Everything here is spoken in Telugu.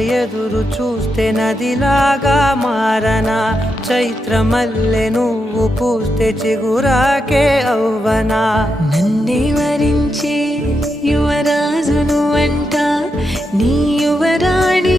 ఎదురు చూస్తే నదిలాగా మారనా, చైత్రమల్లె నువ్వు పూస్తే చిగురాకే అవ్వనా. నన్నే వరించే యువరాజును అంట నీ యువరాణి